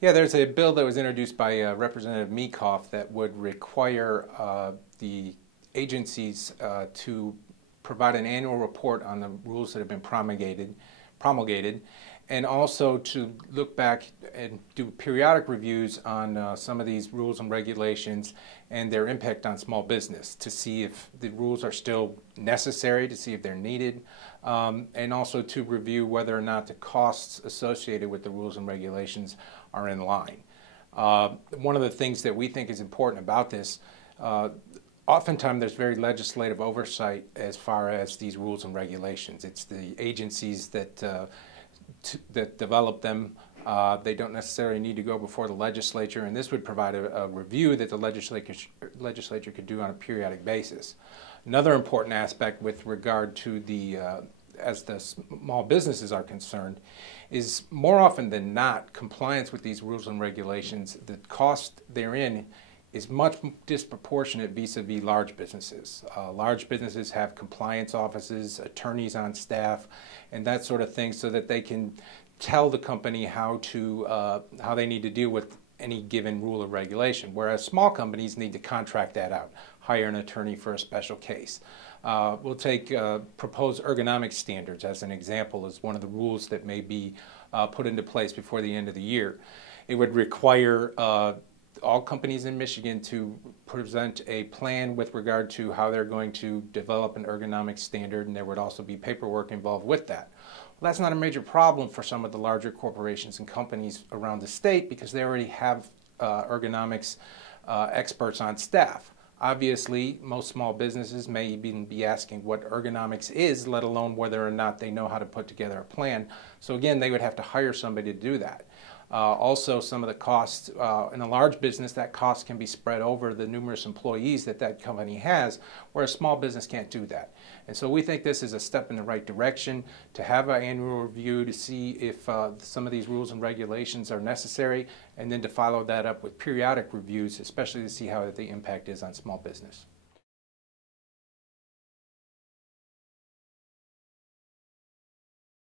Yeah, there's a bill that was introduced by Representative Meekhoff that would require the agencies to provide an annual report on the rules that have been promulgated, and also to look back and do periodic reviews on some of these rules and regulations and their impact on small business to see if the rules are still necessary, to see if they're needed, and also to review whether or not the costs associated with the rules and regulations are in line. One of the things that we think is important about this, oftentimes there's very legislative oversight as far as these rules and regulations. It's the agencies that develop them. They don't necessarily need to go before the legislature, and this would provide a review that the legislature could do on a periodic basis. Another important aspect with regard to as the small businesses are concerned, is more often than not, compliance with these rules and regulations, the cost therein is much disproportionate vis-a-vis large businesses. Large businesses have compliance offices, attorneys on staff, and that sort of thing, so that they can tell the company how they need to deal with any given rule or regulation, whereas small companies need to contract that out, hire an attorney for a special case. We'll take proposed ergonomic standards as an example, as one of the rules that may be put into place before the end of the year. It would require all companies in Michigan to present a plan with regard to how they're going to develop an ergonomic standard, and there would also be paperwork involved with that. Well, that's not a major problem for some of the larger corporations and companies around the state because they already have ergonomics experts on staff. Obviously, most small businesses may even be asking what ergonomics is, let alone whether or not they know how to put together a plan. So again, they would have to hire somebody to do that. Also, some of the costs in a large business, that cost can be spread over the numerous employees that company has, where a small business can't do that. And so we think this is a step in the right direction to have an annual review to see if some of these rules and regulations are necessary, and then to follow that up with periodic reviews, especially to see how the impact is on small business.